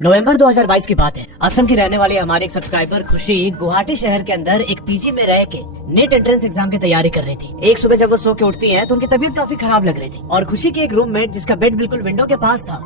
नवंबर 2022 की बात है। असम की रहने वाली हमारी एक सब्सक्राइबर खुशी गुवाहाटी शहर के अंदर एक पीजी में रह के नेट एंट्रेंस एग्जाम की तैयारी कर रही थी। एक सुबह जब वो सो के उठती है तो उनकी तबीयत काफी खराब लग रही थी और खुशी की एक रूममेट जिसका बेड बिल्कुल विंडो के पास था,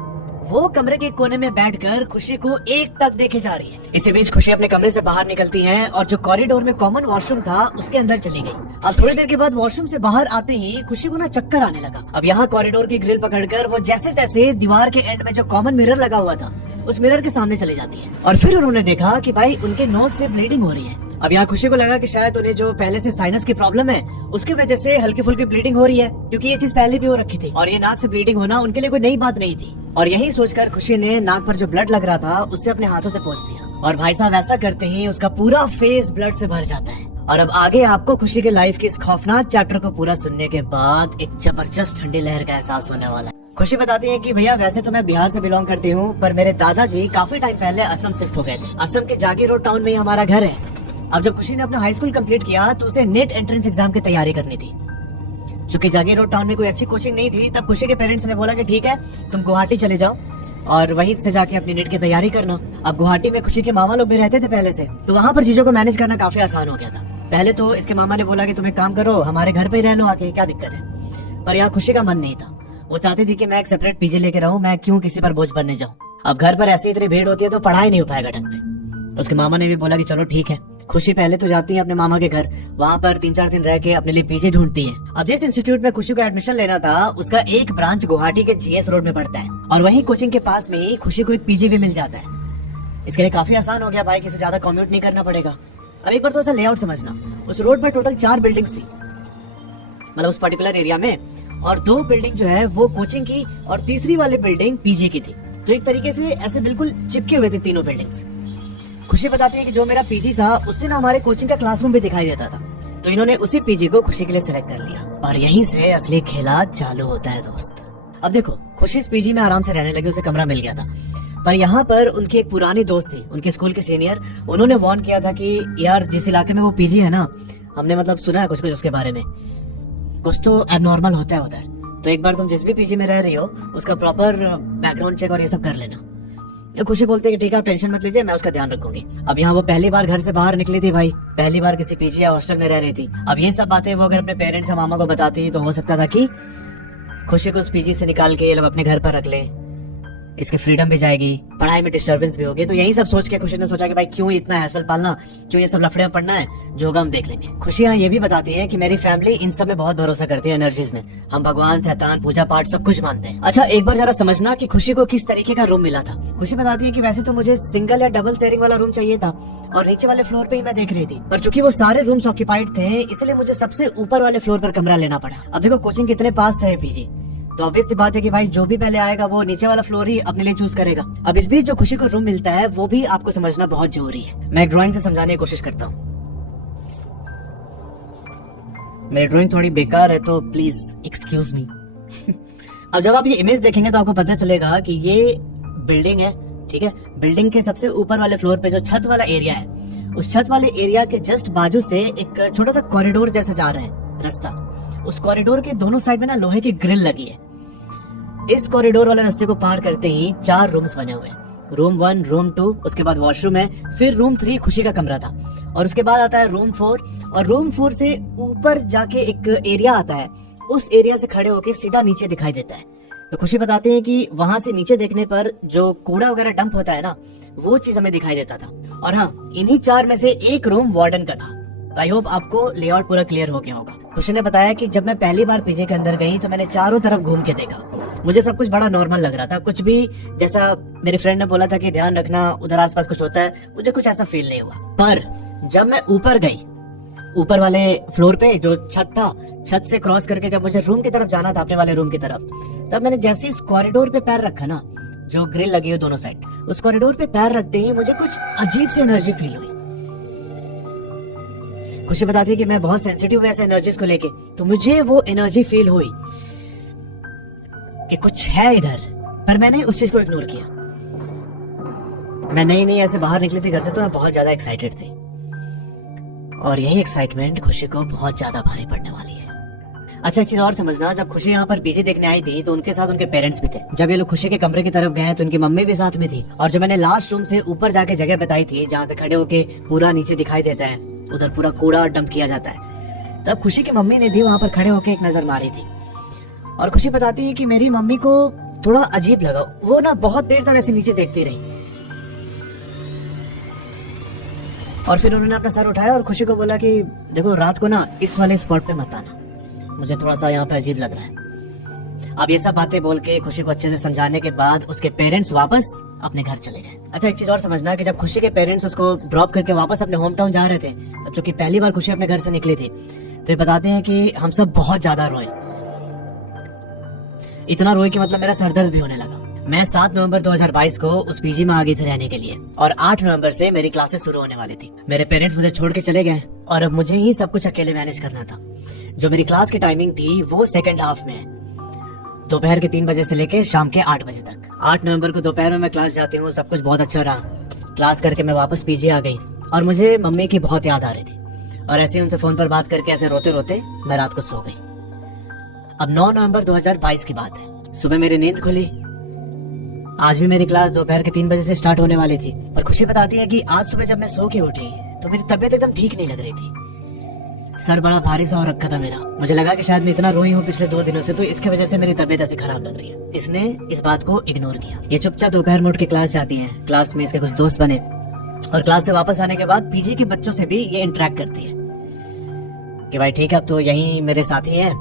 वो कमरे के कोने में बैठकर खुशी को एक टक देखे जा रही है। इसी बीच खुशी अपने कमरे से बाहर निकलती है और जो कॉरिडोर में कॉमन वॉशरूम था उसके अंदर चली गई। अब थोड़ी देर के बाद वॉशरूम से बाहर आते ही खुशी को ना चक्कर आने लगा। अब यहाँ कॉरिडोर की ग्रिल पकड़कर वो जैसे तैसे दीवार के एंड में जो कॉमन मिरर लगा हुआ था उस मिरर के सामने चली जाती है और फिर उन्होंने देखा कि भाई उनके नोज से ब्लीडिंग हो रही है। अब यहाँ खुशी को लगा कि शायद उन्हें जो पहले से साइनस की प्रॉब्लम है उसकी वजह से हल्की फुल्की ब्लीडिंग हो रही है, क्योंकि ये चीज पहले भी हो रखी थी और ये नाक से ब्लीडिंग होना उनके लिए कोई नई बात नहीं थी। और यही सोचकर खुशी ने नाक पर जो ब्लड लग रहा था उससे अपने हाथों से पोंछ दिया और भाई साहब ऐसा करते ही उसका पूरा फेस ब्लड से भर जाता है। और अब आगे आपको खुशी के लाइफ के इस खौफनाक चैप्टर को पूरा सुनने के बाद एक जबरदस्त ठंडी लहर का एहसास होने वाला है। खुशी बताती है कि भैया वैसे तो मैं बिहार से बिलोंग करती हूँ, पर मेरे दादाजी काफी टाइम पहले असम शिफ्ट हो गए थे। असम के जागी रोड टाउन में ही हमारा घर है। अब जब खुशी ने अपना हाई स्कूल कंप्लीट किया तो उसे नेट एंट्रेंस एग्जाम की तैयारी करनी थी। चूंकि जागी रोड टाउन में कोई अच्छी कोचिंग नहीं थी, तब खुशी के पेरेंट्स ने बोला कि ठीक है तुम गुवाहाटी चले जाओ और वहीं से जाके अपनी नेट की तैयारी करना। अब गुवाहाटी में खुशी के मामा लोग भी रहते थे पहले से, तो वहाँ पर चीजों को मैनेज करना काफी आसान हो गया था। पहले तो इसके मामा ने बोला कि तुम एक काम करो, हमारे घर पे ही रह लो आके, क्या दिक्कत है। पर यहाँ खुशी का मन नहीं था। वो चाहती थी कि मैं एक सेपरेट पीजी लेके रहूं, मैं क्यों किसी पर बोझ बनने जाऊं। अब घर पर ऐसी इतनी भीड़ होती है तो पढ़ाई नहीं हो पाएगा ढंग से। उसके मामा ने भी बोला कि चलो ठीक है। खुशी पहले तो जाती है अपने मामा के घर, वहाँ पर 3-4 दिन रह के अपने लिए पीजी ढूंढती है। अब जिस इंस्टीट्यूट में खुशी को एडमिशन लेना था उसका एक ब्रांच गुवाहाटी के जीएस रोड में पड़ता है और वहीं कोचिंग के पास में ही खुशी को एक पीजी भी मिल जाता है। इसके लिए काफी आसान हो गया भाई, किसी ज्यादा कम्यूट नहीं करना पड़ेगा। अब एक बार तो ऐसा लेआउट समझना, उस रोड पर टोटल 4 बिल्डिंग्स थी, मतलब उस पर्टिकुलर एरिया में, और 2 बिल्डिंग जो है वो कोचिंग की और तीसरी वाली बिल्डिंग पीजी की थी। तो एक तरीके से ऐसे बिल्कुल चिपके हुए थे तीनों बिल्डिंग्स। खुशी बताती है कि जो मेरा पीजी था उससे ना हमारे कोचिंग का क्लासरूम भी दिखाई देता था, तो इन्होंने उसी पीजी को खुशी के लिए सिलेक्ट कर लिया और यहीं से असली खेला चालू होता है दोस्त। अब देखो खुशी इस पीजी में आराम से रहने लगी, उसे कमरा मिल गया था। पर यहाँ पर उनकी एक पुरानी दोस्त थी, उनके स्कूल के सीनियर, उन्होंने वार्न किया था कि यार जिस इलाके में वो पीजी है ना, हमने मतलब सुना है कुछ कुछ उसके बारे में, कुछ तो एबनॉर्मल होता है उधर। तो एक बार तुम जिस भी पीजी में रह रही हो उसका प्रॉपर बैकग्राउंड चेक और ये सब कर लेना। तो खुशी बोलते है कि ठीक है आप टेंशन मत लीजिए, मैं उसका ध्यान रखूंगी। अब यहाँ वो पहली बार घर से बाहर निकली थी भाई, पहली बार किसी पीजी या हॉस्टल में रह रही थी। अब ये सब बातें वो अगर अपने पेरेंट्स या मामा को बताती तो हो सकता था कि खुशी को उस पीजी से निकाल के ये लोग अपने घर पर रख ले, इसके फ्रीडम भी जाएगी, पढ़ाई में डिस्टर्बेंस भी होगी। तो यही सब सोच के खुशी ने सोचा कि भाई क्यों इतना हैसल पालना, क्यों ये सब लफड़े में पड़ना है, जो होगा हम देख लेंगे। खुशी यहाँ ये भी बताती है कि मेरी फैमिली इन सब में बहुत भरोसा करती है, एनर्जीज में। हम भगवान, शैतान, पूजा पाठ सब कुछ मानते हैं। अच्छा एक बार जरा समझना कि खुशी को किस तरीके का रूम मिला था। खुशी बताती है कि वैसे तो मुझे सिंगल या डबल शेयरिंग वाला रूम चाहिए था और नीचे वाले फ्लोर पे ही मैं देख रही थी, पर चूंकि वो सारे रूम्स ऑक्यूपाइड थे इसलिए मुझे सबसे ऊपर वाले फ्लोर पर कमरा लेना पड़ा। अब देखो कोचिंग कितने पास है पीजी, तो ऑब्वियस सी बात है कि भाई जो भी पहले आएगा वो नीचे वाला फ्लोर ही अपने लिए चूज करेगा। अब इस बीच जो खुशी को रूम मिलता है वो भी आपको समझना बहुत जरूरी है। मैं ड्राइंग से समझाने की कोशिश करता हूँ। मेरी ड्राइंग थोड़ी बेकार है तो प्लीज एक्सक्यूज मी। अब जब आप ये इमेज देखेंगे तो आपको पता चलेगा कि ये बिल्डिंग है, ठीक है। बिल्डिंग के सबसे ऊपर वाले फ्लोर पे जो छत वाला एरिया है, उस छत वाले एरिया के जस्ट बाजू से एक छोटा सा कॉरिडोर जैसा जा रहा है रास्ता। उस कॉरिडोर के दोनों साइड में ना लोहे की ग्रिल लगी है। इस कॉरिडोर वाले रास्ते को पार करते ही 4 रूम्स बने हुए हैं, रूम 1, रूम 2, उसके बाद वॉशरूम है, फिर रूम 3 खुशी का कमरा था और उसके बाद आता है रूम 4 और रूम 4 से ऊपर जाके एक एरिया आता है, उस एरिया से खड़े होके सीधा नीचे दिखाई देता है। तो खुशी बताते हैं कि वहां से नीचे देखने पर जो कूड़ा वगैरह डंप होता है ना, वो चीज हमें दिखाई देता था। और हाँ, इन्हीं 4 में से एक रूम वार्डन का था। आई होप आपको लेआउट पूरा क्लियर हो गया होगा। खुशी ने बताया कि जब मैं पहली बार पीजी के अंदर गई तो मैंने चारों तरफ घूम के देखा, मुझे सब कुछ बड़ा नॉर्मल लग रहा था। कुछ भी जैसा मेरे फ्रेंड ने बोला था कि ध्यान रखना उधर आसपास कुछ होता है, मुझे कुछ ऐसा फील नहीं हुआ। पर जब मैं ऊपर गई, ऊपर वाले फ्लोर पे जो छत था, छत से क्रॉस करके जब मुझे रूम की तरफ जाना था, अपने वाले रूम की तरफ, तब मैंने जैसे इस कॉरिडोर पे पैर रखा ना, जो ग्रिल लगी है दोनों साइड, उस कॉरिडोर पे पैर रखते ही मुझे कुछ अजीब सी एनर्जी फील हुई। खुशी बताती है कि मैं बहुत सेंसिटिव हूँ ऐसे एनर्जीज को लेके, तो मुझे वो एनर्जी फील हुई कि कुछ है इधर, पर मैंने उस चीज को इग्नोर किया। मैं नई ऐसे बाहर निकली थी घर से, तो मैं बहुत ज्यादा एक्साइटेड थी और यही एक्साइटमेंट खुशी को बहुत ज्यादा भारी पड़ने वाली है। अच्छा एक चीज और समझना, जब खुशी यहाँ पर पीजी देखने आई थी तो उनके साथ उनके पेरेंट्स भी थे। जब ये लोग खुशी के कमरे की तरफ गए तो उनकी मम्मी भी साथ में थी। और जो मैंने लास्ट रूम से ऊपर जाके जगह बताई थी जहाँ से खड़े होके पूरा नीचे दिखाई देता है, उधर पूरा कूड़ा डंप किया जाता है, तब खुशी की मम्मी ने भी वहाँ पर खड़े होके एक नजर मारी थी। और खुशी बताती है कि मेरी मम्मी को थोड़ा अजीब लगा, वो ना बहुत देर तक ऐसे नीचे देखती रही और फिर उन्होंने अपना सर उठाया और खुशी को बोला कि देखो रात को ना इस वाले स्पॉट पे मत आना, मुझे थोड़ा सा यहाँ पे अजीब लग रहा है। अब ये सब बातें बोल के खुशी को अच्छे से समझाने के बाद उसके पेरेंट्स वापस अपने घर चले गए। अच्छा एक चीज और समझना कि जब खुशी के पेरेंट्स उसको ड्रॉप करके वापस अपने होम टाउन जा रहे थे, तब चूंकि पहली बार खुशी अपने घर से निकली थी, तो ये बताते हैं कि हम सब बहुत ज्यादा रोए, इतना रोए कि मतलब मेरा सरदर्द भी होने लगा। मैं 7 नवंबर 2022 को उस पीजी में आ गई थी रहने के लिए और 8 नवंबर से मेरी क्लासेस शुरू होने वाली थी। मेरे पेरेंट्स मुझे छोड़ के चले गए और अब मुझे ही सब कुछ अकेले मैनेज करना था। जो मेरी क्लास की टाइमिंग थी वो सेकंड हाफ में है, दोपहर के 3 बजे से लेके शाम के 8 बजे तक। 8 नवंबर को दोपहर में मैं क्लास जाती हूँ, सब कुछ बहुत अच्छा रहा। क्लास करके मैं वापस पीजी आ गई और मुझे मम्मी की बहुत याद आ रही थी और ऐसे ही उनसे फोन पर बात करके ऐसे रोते रोते मैं रात को सो गई। अब 9 नवंबर 2022 की बात है, सुबह मेरी नींद खुली। आज भी मेरी क्लास दोपहर के 3 बजे से स्टार्ट होने वाली थी और खुशी बताती है कि आज सुबह जब मैं सो के उठी तो मेरी तबीयत एकदम ठीक नहीं लग रही थी। सर बड़ा भारी सा हो रखा था मेरा। मुझे लगा कि शायद मैं इतना रोई हूँ पिछले 2 दिनों से, तो इसकी वजह से मेरी तबीयत ऐसी खराब लग रही है। इसने इस बात को इग्नोर किया। ये चुपचाप दोपहर में उठ के क्लास जाती है। क्लास में इसके कुछ दोस्त बने और क्लास से वापस आने के बाद पीजी के बच्चों से भी ये इंटरेक्ट करती है कि भाई ठीक है अब तो यही मेरे साथी हैं,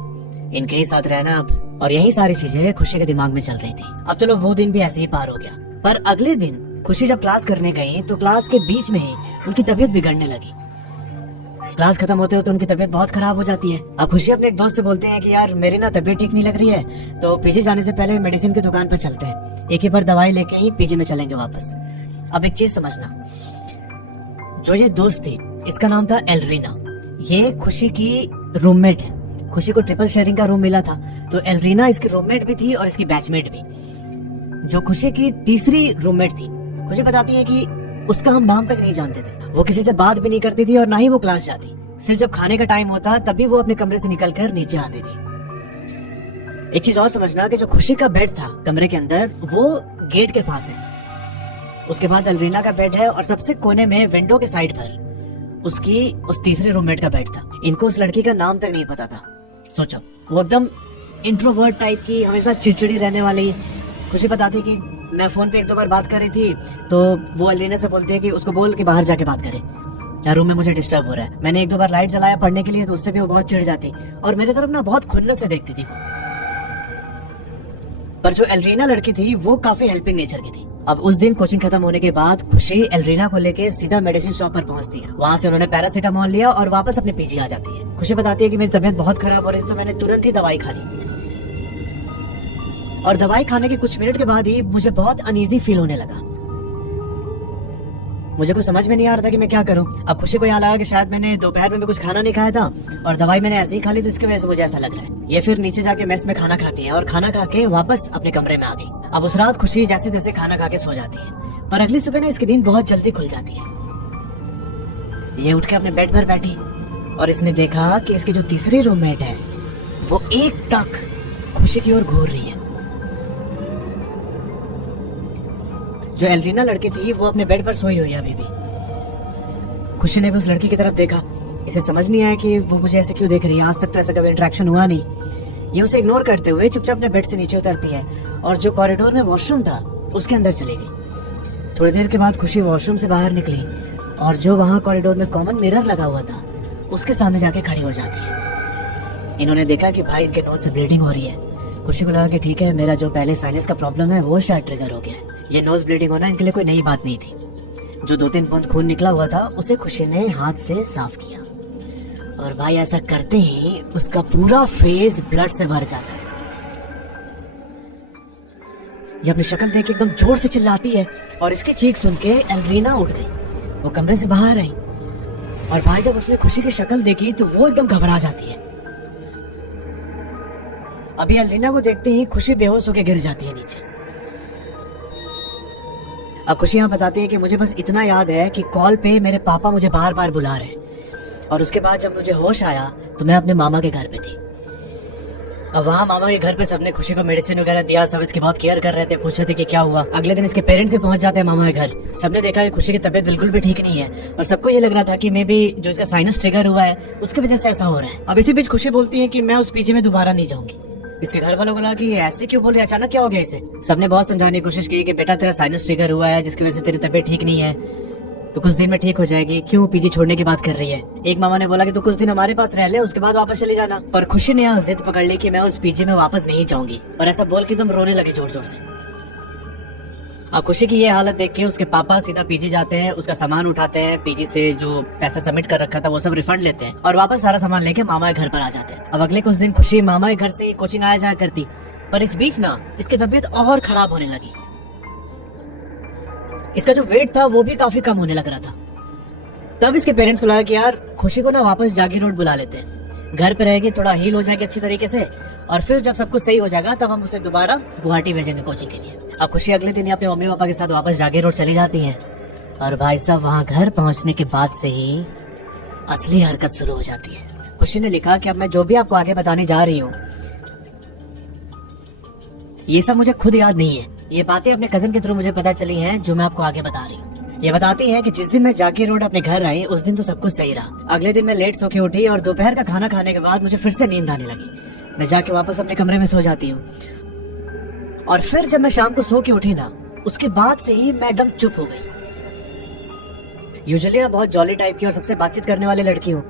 इनके ही साथ रहना अब। और यही सारी चीजें खुशी के दिमाग में चल रही थी। अब चलो वो दिन भी ऐसे ही पार हो गया, पर अगले दिन खुशी जब क्लास करने गई तो क्लास के बीच में ही उनकी तबीयत बिगड़ने लगी। क्लास खत्म होते होते उनकी तबीयत बहुत खराब हो जाती है। अब खुशी अपने एक दोस्त से बोलते हैं कि यार मेरी ना तबीयत ठीक नहीं लग रही है, तो पीजी जाने से पहले मेडिसिन की दुकान पर चलते हैं, एक ही बार दवाई लेके ही पीजी में चलेंगे वापस। अब एक चीज समझना, जो ये दोस्त थी इसका नाम था एलरीना। ये खुशी की रूममेट है। खुशी को ट्रिपल शेयरिंग का रूम मिला था, तो एलरीना इसकी रूममेट भी थी और इसकी बैचमेट भी, जो खुशी की तीसरी रूममेट थी। खुशी बताती है कि उसका हम नाम तक नहीं जानते थे, वो किसी से बात भी नहीं करती थी और ना ही वो क्लास जाती। सिर्फ जब खाने का टाइम होता तभी वो अपने कमरे से निकलकर नीचे आती थी। एक चीज और समझना कि जो खुशी का बेड था कमरे के अंदर, वो गेट के पास है। उसके बाद एलरीना का बेड है और सबसे कोने में विंडो के साइड पर उसकी उस तीसरे रूममेट का बेड था। इनको उस लड़की का नाम तक नहीं पता था। सोचो, वो एकदम इंट्रोवर्ट टाइप की, हमेशा चिड़चिड़ी रहने वाली। खुशी बताती कि मैं फोन पे 1-2 बार बात कर रही थी तो वो एलरीना से बोलती है कि उसको बोल के बाहर जाके बात करे, यार रूम में मुझे डिस्टर्ब हो रहा है। मैंने 1-2 बार लाइट जलाया पढ़ने के लिए तो उससे भी वो बहुत चिढ़ जाती और मेरे तरफ ना बहुत खुन्नस से देखती थी। पर जो एलरीना लड़की थी वो काफी हेल्पिंग नेचर की थी। अब उस दिन कोचिंग खत्म होने के बाद खुशी एलरीना को लेके सीधा मेडिसिन शॉप पर पहुंचती है। वहाँ से उन्होंने पैरासीटामोल लिया और वापस अपने पीजी आ जाती है। खुशी बताती है कि मेरी तबीयत बहुत खराब हो रही थी तो मैंने तुरंत ही दवाई खा ली और दवाई खाने के कुछ मिनट के बाद ही मुझे बहुत अनईजी फील होने लगा। मुझे कुछ समझ में नहीं आ रहा था कि मैं क्या करूं। अब खुशी को यहाँ लगा कि शायद मैंने दोपहर में भी कुछ खाना नहीं खाया था और दवाई मैंने ऐसे ही खा ली, तो इसकी वजह से मुझे ऐसा लग रहा है। ये फिर नीचे जाके मेस में खाना खाती है और खाना खा के वापस अपने कमरे में आ गई। अब उस रात खुशी जैसे जैसे खाना खा के सो जाती है, पर अगली सुबह ना इसकी नींद बहुत जल्दी खुल जाती है। ये उठ के अपने बेड पर बैठी और इसने देखा कि इसकी जो तीसरी रूममेट है वो एक टक खुशी की ओर घूर रही है। जो एलरीना लड़की थी वो अपने बेड पर सोई हुई है अभी भी। खुशी ने भी उस लड़की की तरफ देखा। इसे समझ नहीं आया कि वो मुझे ऐसे क्यों देख रही है, आज तक तो ऐसा कभी इंटरेक्शन हुआ नहीं। ये उसे इग्नोर करते हुए चुपचाप अपने बेड से नीचे उतरती है और जो कॉरिडोर में वॉशरूम था उसके अंदर चली गई। थोड़ी देर के बाद खुशी वॉशरूम से बाहर निकली और जो वहाँ कॉरिडोर में कॉमन मिरर लगा हुआ था उसके सामने जाके खड़ी हो जाती है। इन्होंने देखा कि भाई इनके नोज से ब्लीडिंग हो रही है। खुशी को लगा कि ठीक है, मेरा जो पहले साइनस का प्रॉब्लम है वो शायद ट्रिगर हो गया है। ये नोज ब्लीडिंग होना इनके लिए कोई नई बात नहीं थी। जो 2-3 बूंद खून निकला हुआ था उसे खुशी ने हाथ से साफ किया और भाई ऐसा करते ही उसका पूरा फेस ब्लड से भर जाता है। ये अपनी शक्ल देख के एकदम जोर से चिल्लाती है और इसकी चीख सुन के एलरीना उठ गई। वो कमरे से बाहर आई और भाई जब उसने खुशी की शक्ल देखी तो वो एकदम घबरा जाती है। अभी एलरीना को देखते ही खुशी बेहोश होकर गिर जाती है नीचे। अब खुशी यहाँ बताती है कि मुझे बस इतना याद है कि कॉल पे मेरे पापा मुझे बार बार बुला रहे हैं और उसके बाद जब मुझे होश आया तो मैं अपने मामा के घर पे थी। अब वहाँ मामा के घर पे सबने खुशी को मेडिसिन वगैरह दिया, सब इसकी बहुत केयर कर रहे थे, पूछ रहे थे कि क्या हुआ। अगले दिन इसके पेरेंट्स भी पहुंच जाते हैं मामा के घर। सबने देखा कि खुशी की तबीयत बिल्कुल भी ठीक नहीं है और सबको ये लग रहा था कि मे बी जो इसका साइनस ट्रिगर हुआ है उसकी वजह से ऐसा हो रहा है। अब इसी बीच खुशी बोलती है कि मैं उस पीजी में दोबारा नहीं जाऊंगी। इसके घर वालों को लगा कि ऐसे क्यों बोल रहे, अचानक क्या हो गया इसे। सबने बहुत समझाने की कोशिश की कि बेटा तेरा साइनस ट्रिगर हुआ है जिसकी वजह से तेरी तबीयत ठीक नहीं है, तो कुछ दिन में ठीक हो जाएगी, क्यों पीजी छोड़ने की बात कर रही है। एक मामा ने बोला कि तू कुछ दिन हमारे पास रह ले, उसके बाद वापस चले जाना। पर खुशी ने यहाँ जिद पकड़ ली कि मैं उस पीजी में वापस नहीं जाऊंगी और ऐसा बोल के एकदम रोने लगी जोर जोर से। अब खुशी की ये हालत देख के उसके पापा सीधा पीजी जाते हैं, उसका सामान उठाते हैं, पीजी से जो पैसा सबमिट कर रखा था वो सब रिफंड लेते हैं और वापस सारा सामान लेके मामा के घर पर आ जाते हैं। अब अगले कुछ दिन खुशी मामा के घर से कोचिंग आया जाया करती, पर इस बीच ना इसकी तबीयत और खराब होने लगी। इसका जो वेट था वो भी काफी कम होने लग रहा था। तब इसके पेरेंट्स को लगा कि यार खुशी को ना वापस जागी रोड बुला लेते हैं, घर पे रहेगी, थोड़ा हील हो जाएगी अच्छी तरीके से, और फिर जब सब कुछ सही हो जाएगा तब हम उसे दोबारा गुवाहाटी भेजेंगे कोचिंग के लिए। अब खुशी अगले दिन ही अपने मम्मी पापा के साथ वापस जागी रोड चली जाती है और भाई साहब वहाँ घर पहुँचने के बाद से ही असली हरकत शुरू हो जाती है। खुशी ने लिखा कि अब मैं जो भी आपको आगे बताने जा रही हूँ ये सब मुझे खुद याद नहीं है, ये बातें अपने कजन के थ्रू मुझे पता चली हैं जो मैं आपको आगे बता रही हूँ। ये बताती है कि जिस दिन मैं जाकी रोड अपने घर आई उस दिन तो सब कुछ सही रहा। अगले दिन मैं लेट सो के उठी और दोपहर का खाना खाने के बाद मुझे फिर से नींद आने लगी। मैं जाके वापस अपने कमरे में सो जाती हूँ और फिर जब मैं शाम को सो के उठी ना उसके बाद से ही मैं एकदम चुप हो गई। यूजुअली मैं बहुत जॉली टाइप की और सबसे बातचीत करने वाली लड़की हूँ,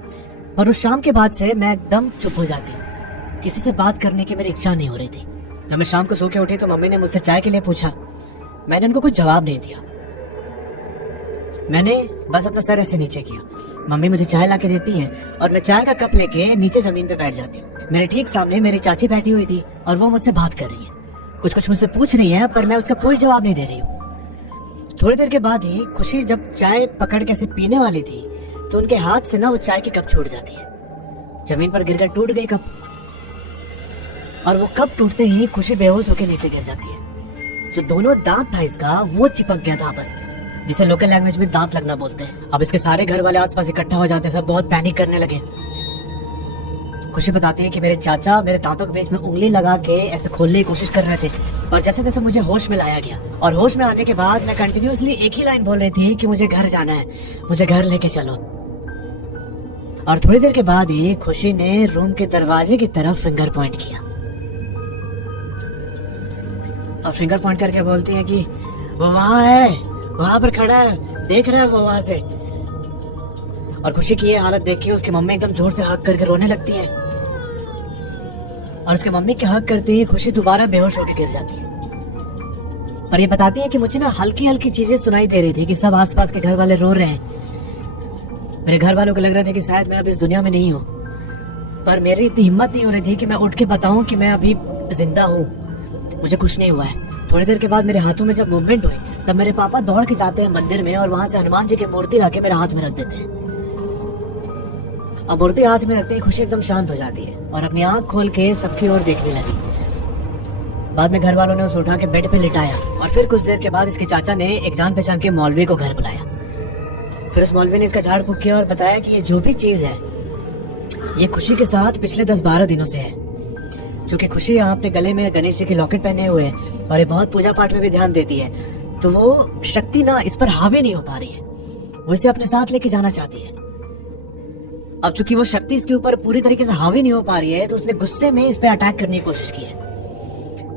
पर उस शाम के बाद से मैं एकदम चुप हो जाती हूँ, किसी से बात करने की मेरी इच्छा नहीं हो रही थी। जब मैं शाम को सो के उठी तो मम्मी ने मुझसे चाय के लिए पूछा, मैंने उनको कुछ जवाब नहीं दिया, मैंने बस अपना सर ऐसे नीचे किया। मम्मी मुझे चाय ला के देती है और मैं चाय का कप लेके नीचे जमीन पे बैठ जाती हूँ। मेरे ठीक सामने मेरी चाची बैठी हुई थी और वो मुझसे बात कर रही है, कुछ मुझसे पूछ रही है, पर मैं उसका कोई जवाब नहीं दे रही हूँ। थोड़ी देर के बाद ही खुशी जब चाय पकड़ के ऐसे पीने वाली थी तो उनके हाथ से ना वो चाय की कप छूट जाती है, जमीन पर गिरकर टूट गई कप, और वो कप टूटते ही खुशी बेहोश होकर नीचे गिर जाती है। जो दोनों दांत था इसका वो चिपक गया था आपस में, जिसे लोकल लैंग्वेज में दांत लगना बोलते हैं। अब इसके सारे घर वाले आसपास इकट्ठा हो जाते हैं, सब बहुत पैनिक करने लगे। खुशी बताती है कि मेरे चाचा मेरे दांतों के बीच में उंगली लगा के ऐसे खोलने की कोशिश कर रहे थे और जैसे तैसे मुझे होश में लाया गया, और होश में आने के बाद मैं कंटिन्यूअसली एक ही लाइन बोल रही थी कि मुझे घर जाना है, मुझे घर लेके चलो। और थोड़ी देर के बाद ही खुशी ने रूम के दरवाजे की तरफ फिंगर पॉइंट किया और फिंगर पॉइंट करके बोलती है कि वो वहां है, वहां पर खड़ा है, देख रहा है वो वहां से। और खुशी की ये हालत देख के उसकी मम्मी एकदम जोर से हक करके रोने लगती है और उसके मम्मी के हक करते ही खुशी दोबारा बेहोश होकर गिर जाती है। पर ये बताती है कि मुझे ना हल्की हल्की चीजें सुनाई दे रही थी कि सब आसपास के घर वाले रो रहे हैं। मेरे घर वालों को लग रहा था कि शायद मैं अब इस दुनिया में नहीं हूँ, पर मेरी इतनी हिम्मत नहीं हो रही थी कि मैं उठ के बताऊं कि मैं अभी जिंदा हूँ, मुझे कुछ नहीं हुआ है। थोड़ी देर के बाद मेरे हाथों में जब मूवमेंट हुई तब मेरे पापा दौड़ के जाते हैं मंदिर में और वहां से हनुमान जी की मूर्ति लाके मेरे हाथ में रख देते हैं। अब मूर्ति हाथ में रखते ही खुशी एकदम शांत हो जाती है और अपनी आंख खोल के सबकी ओर देखने लगी। बाद में घर वालों ने उसे उठा के बेड पे लिटाया और फिर कुछ देर के बाद इसके चाचा ने एक जान पहचान के मौलवी को घर बुलाया। फिर उस मौलवी ने इसका झाड़ फूक किया और बताया कि ये जो भी चीज है ये खुशी के साथ पिछले 10-12 दिनों से है। क्योंकि खुशी यहाँ अपने गले में गणेश जी की लॉकेट पहने हुए है और ये बहुत पूजा पाठ में भी ध्यान देती है, तो वो शक्ति ना इस पर हावी नहीं हो पा रही है, वो इसे अपने साथ लेके जाना चाहती है। अब चूंकि वो शक्ति इसके ऊपर पूरी तरीके से हावी नहीं हो पा रही है तो उसने गुस्से में इस पे अटैक करने की कोशिश की है।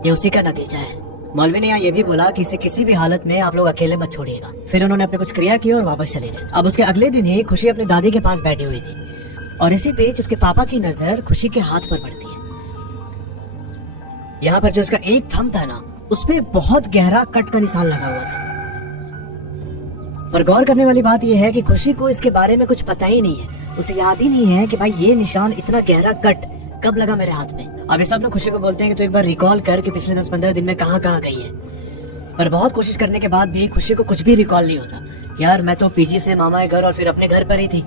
ये उसी का नतीजा है। मौलवी ने यहाँ ये भी बोला कि इसे किसी भी हालत में आप लोग अकेले मत छोड़िएगा। फिर उन्होंने अपने कुछ क्रिया की और वापस चले गए। अब उसके अगले दिन ही खुशी अपनी दादी के पास बैठी हुई थी और इसी बीच उसके पापा की नजर खुशी के हाथ पर पड़ती है। यहाँ पर जो उसका एक थंब था ना उसपे बहुत गहरा कट का निशान लगा हुआ था। पर गौर करने वाली बात यह है कि खुशी को इसके बारे में कुछ पता ही नहीं है, उसे याद ही नहीं है कि भाई ये निशान इतना गहरा कट कब लगा मेरे हाथ में। अब ये सब लोग खुशी को बोलते हैं कि तू एक बार रिकॉल कर कि पिछले 10-15 दिन में कहाँ गई है। पर बहुत कोशिश करने के बाद भी खुशी को कुछ भी रिकॉल नहीं होता। यार मैं तो पीजी से मामा के घर और फिर अपने घर पर ही थी,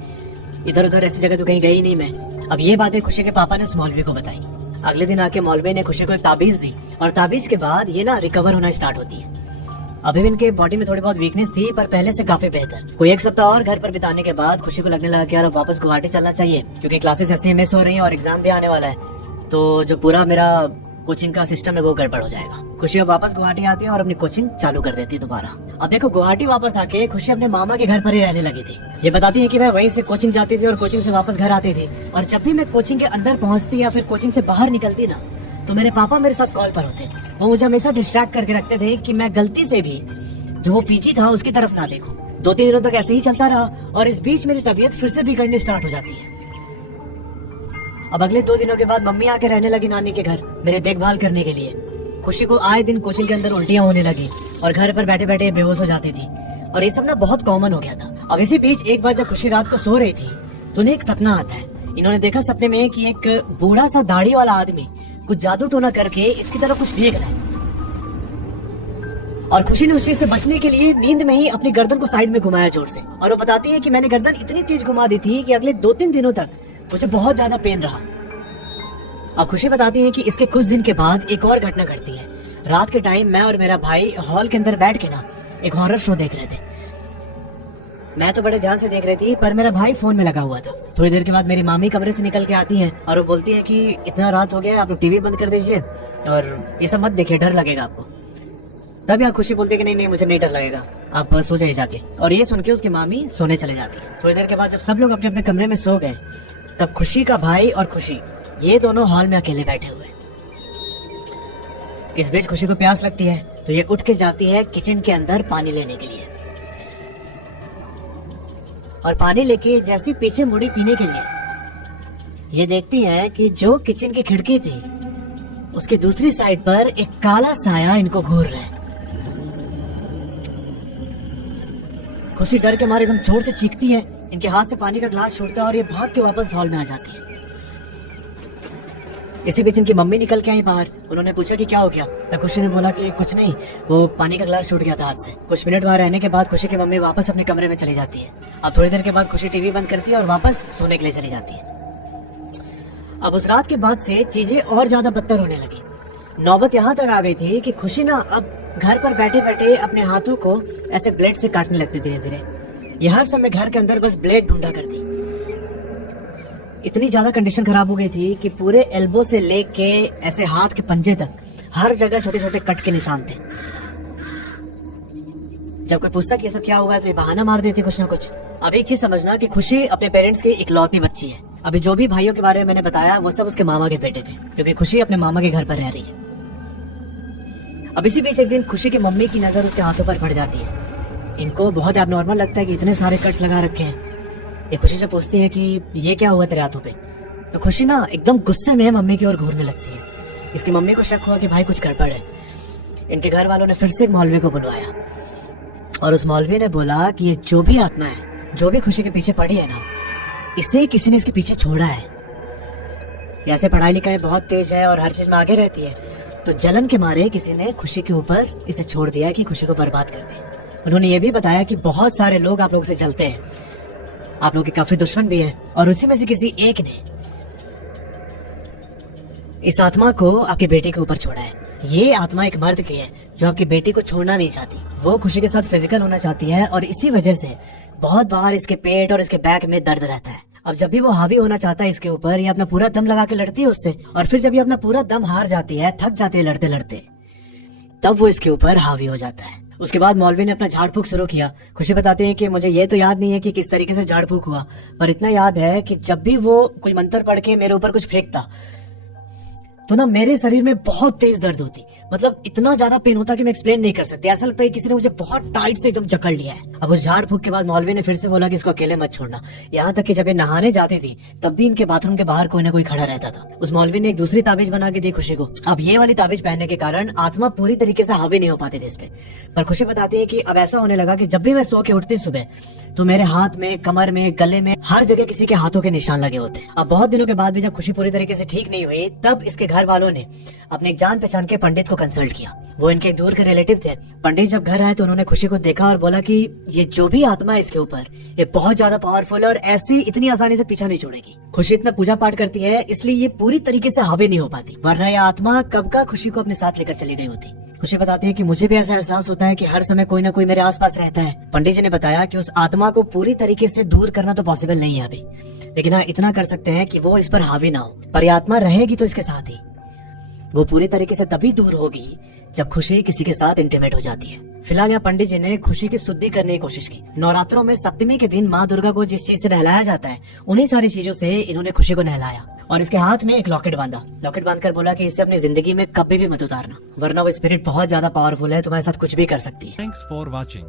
इधर उधर ऐसी जगह तो कहीं गई नहीं मैं। अब ये बातें खुशी के पापा ने उस मौलवी को बताई। अगले दिन आके मौलवी ने खुशी को एक ताबीज दी और ताबीज के बाद ये ना रिकवर होना स्टार्ट होती है। अभी भी इनके बॉडी में थोड़ी बहुत वीकनेस थी पर पहले से काफी बेहतर। कोई एक सप्ताह और घर पर बिताने के बाद खुशी को लगने लगा कि यार अब वापस गुवाहाटी चलना चाहिए क्योंकि क्लासेस ऐसे मिस हो रही हैं और एग्जाम भी आने वाला है। तो जो पूरा मेरा कोचिंग का सिस्टम है वो गड़बड़ हो जाएगा। खुशी अब वापस गुवाहाटी आती है और अपनी कोचिंग चालू कर देती है दोबारा। अब देखो गुवाहाटी वापस आके खुशी अपने मामा के घर पर ही रहने लगी थी। ये बताती है कि मैं वहीं से कोचिंग जाती थी और कोचिंग से वापस घर आती थी, और जब भी मैं कोचिंग के अंदर पहुंचती या फिर कोचिंग से बाहर निकलती ना, तो मेरे पापा मेरे साथ कॉल पर होते। वो मुझे हमेशा डिस्ट्रैक्ट करके रखते थे कि मैं गलती से भी जो वो पीजी था उसकी तरफ ना देखूं। 2-3 दिनों तक ऐसे ही चलता रहा और इस बीच मेरी तबीयत फिर से बिगड़नी स्टार्ट हो जाती है। अब अगले 2 दिनों के बाद मम्मी आके रहने लगी नानी के घर मेरे देखभाल करने के लिए। खुशी को आए दिन कोचिंग के अंदर उल्टियां होने लगी और घर पर बैठे बैठे बेहोश हो जाती थी, और ये सब ना बहुत कॉमन हो गया था। अब इसी बीच एक बार जब खुशी रात को सो रही थी तो उन्हें एक सपना आता है। इन्होंने देखा सपने में कि एक बूढ़ा सा दाढ़ी वाला आदमी कुछ जादू टोना करके इसकी तरफ कुछ फेंक रहा है, और खुशी ने उस चीज से बचने के लिए नींद में ही अपनी गर्दन को साइड में घुमाया जोर से। और वो बताती है कि मैंने गर्दन इतनी तेज घुमा दी थी कि अगले 2-3 दिनों तक मुझे बहुत ज्यादा पेन रहा। अब खुशी बताती है कि इसके कुछ दिन के बाद एक और घटना घटती है। रात के टाइम मैं और मेरा भाई हॉल के अंदर बैठ के ना एक हॉरर शो देख रहे थे। मैं तो बड़े ध्यान से देख रही थी, पर मेरा भाई फोन में लगा हुआ था। थोड़ी देर के बाद मेरी मामी कमरे से निकल के आती हैं और वो बोलती है कि इतना रात हो गया, आप लोग टीवी बंद कर दीजिए और ये सब मत देखिए, डर लगेगा आपको। तब यहाँ खुशी बोलती है कि नहीं मुझे नहीं डर लगेगा, आप सो जाइए जाके। और ये सुन के उसकी मामी सोने चले जाती है। थोड़ी देर के बाद जब सब लोग अपने अपने कमरे में सो गए, तब खुशी का भाई और खुशी ये दोनों हॉल में अकेले बैठे हुए। इस बीच खुशी को प्यास लगती है तो ये उठ के जाती है किचन के अंदर पानी लेने के लिए, और पानी लेके जैसी पीछे मुड़ी पीने के लिए ये देखती है कि जो किचन की खिड़की थी उसके दूसरी साइड पर एक काला साया इनको घूर रहा है। खुशी डर के मारे एकदम जोर से चीखती है, इनके हाथ से पानी का ग्लास छूटता है और ये भाग के वापस हॉल में आ जाती है। इसी बीच इनकी मम्मी निकल के आई बाहर। उन्होंने पूछा कि क्या हो गया, तब खुशी ने बोला कि कुछ नहीं, वो पानी का ग्लास छूट गया था हाथ से। कुछ मिनट वहां रहने के बाद खुशी की मम्मी वापस अपने कमरे में चली जाती है। अब थोड़ी देर के बाद खुशी टीवी बंद करती है और वापस सोने के लिए चली जाती है। अब उस रात के बाद से चीजें और ज्यादा बदतर होने लगी। नौबत यहाँ तक आ गई थी कि खुशी ना अब घर पर बैठे बैठे अपने हाथों को ऐसे ब्लेड से काटने लगती धीरे धीरे। ये हर समय घर के अंदर बस ब्लेड ढूंढा करती। इतनी ज्यादा कंडीशन खराब हो गई थी कि पूरे एल्बो से लेके ऐसे हाथ के पंजे तक हर जगह छोटे छोटे कट के निशान थे। जब कोई पूछता कि ये सब क्या हुआ तो ये बहाना मार देती कुछ ना कुछ। अब एक चीज समझना कि खुशी अपने पेरेंट्स की इकलौती बच्ची है। अभी जो भी भाइयों के बारे में मैंने बताया वो सब उसके मामा के बेटे थे, क्योंकि खुशी अपने मामा के घर पर रह रही है। अब इसी बीच एक दिन खुशी की मम्मी की नजर उसके हाथों पर पड़ जाती है। इनको बहुत एबनॉर्मल लगता है कि इतने सारे कट्स लगा रखे हैं। ये खुशी से पूछती है कि ये क्या हुआ तेरे हाथों पे, तो खुशी ना एकदम गुस्से में मम्मी की ओर घूरने लगती है। इसकी मम्मी को शक हुआ कि भाई कुछ गड़बड़ है। इनके घर वालों ने फिर से एक मौलवी को बुलवाया और उस मौलवी ने बोला कि ये जो भी आत्मा है, जो भी खुशी के पीछे पड़ी है ना, इसे किसी ने इसके पीछे छोड़ा है। ऐसे पढ़ाई लिखाई बहुत तेज है और हर चीज में आगे रहती है, तो जलन के मारे किसी ने खुशी के ऊपर इसे छोड़ दिया कि खुशी को बर्बाद कर दे। उन्होंने ये भी बताया कि बहुत सारे लोग आप लोगों से जलते हैं, आप लोगों के काफी दुश्मन भी हैं, और उसी में से किसी एक ने इस आत्मा को आपकी बेटी के ऊपर छोड़ा है। ये आत्मा एक मर्द की है जो आपकी बेटी को छोड़ना नहीं चाहती। वो खुशी के साथ फिजिकल होना चाहती है और इसी वजह से बहुत बार इसके पेट और इसके बैक में दर्द रहता है। अब जब भी वो हावी होना चाहता है इसके ऊपर, ये अपना पूरा दम लगा के लड़ती है उससे, और फिर जब ये अपना पूरा दम हार जाती है, थक जाती है लड़ते लड़ते, तब वो इसके ऊपर हावी हो जाता है। उसके बाद मौलवी ने अपना झाड़ फूक शुरू किया। खुशी बताते हैं कि मुझे ये तो याद नहीं है कि किस तरीके से झाड़ फूक हुआ, पर इतना याद है कि जब भी वो कोई मंत्र पढ़ के मेरे ऊपर कुछ फेंकता तो ना मेरे शरीर में बहुत तेज दर्द होती। मतलब इतना ज्यादा पेन होता कि मैं एक्सप्लेन नहीं कर सकती। ऐसा लगता है किसी ने मुझे बहुत टाइट से एकदम जकड़ लिया है। अब उस झाड़ फूक के बाद मौलवी ने फिर से बोला कि इसको अकेले मत छोड़ना। यहाँ तक कि जब ये नहाने जाती थी तब भी इनके बाथरूम के बाहर कोई ना कोई खड़ा रहता था। उस मौलवी ने एक दूसरी ताबीज बना के दी खुशी को। अब ये वाली ताबीज पहनने के कारण आत्मा पूरी तरीके से हावी नहीं हो पाती थी इस पे। पर खुशी बताती है कि अब ऐसा होने लगा कि जब भी मैं सो के उठती सुबह, तो मेरे हाथ में, कमर में, गले में, हर जगह किसी के हाथों के निशान लगे होते हैं। अब बहुत दिनों के बाद भी जब खुशी पूरी तरीके से ठीक नहीं हुई, तब इसके घर वालों ने अपने जान पहचान के पंडित को कंसल्ट किया। वो इनके दूर के रिलेटिव थे। पंडित जब घर आए तो उन्होंने खुशी को देखा और बोला कि ये जो भी आत्मा है इसके ऊपर, ये बहुत ज्यादा पावरफुल है और ऐसी इतनी आसानी से पीछा नहीं छोड़ेगी। खुशी इतना पूजा पाठ करती है इसलिए ये पूरी तरीके से हावी नहीं हो पाती, वरना यह आत्मा कब का खुशी को अपने साथ लेकर चली गई होती। खुशी बताती है कि मुझे भी ऐसा एहसास होता है कि हर समय कोई ना कोई मेरे आसपास रहता है। पंडित जी ने बताया कि उस आत्मा को पूरी तरीके से दूर करना तो पॉसिबल नहीं है अभी, लेकिन हाँ इतना कर सकते हैं कि वो इस पर हावी ना हो। पर ये आत्मा रहेगी तो इसके साथ ही, वो पूरी तरीके से तभी दूर होगी जब खुशी किसी के साथ इंटीमेट हो जाती है। फिलहाल यहाँ पंडित जी ने खुशी की शुद्धि करने की कोशिश की। नवरात्रों में सप्तमी के दिन माँ दुर्गा को जिस चीज से नहलाया जाता है, उन्हीं सारी चीजों से इन्होंने खुशी को नहलाया और इसके हाथ में एक लॉकेट बांधा। लॉकेट बांधकर बोला कि इसे अपनी जिंदगी में कभी भी मत उतारना, वरना वो स्पिरिट बहुत ज्यादा पावरफुल है, तुम्हारे साथ कुछ भी कर सकती है। Thanks for watching.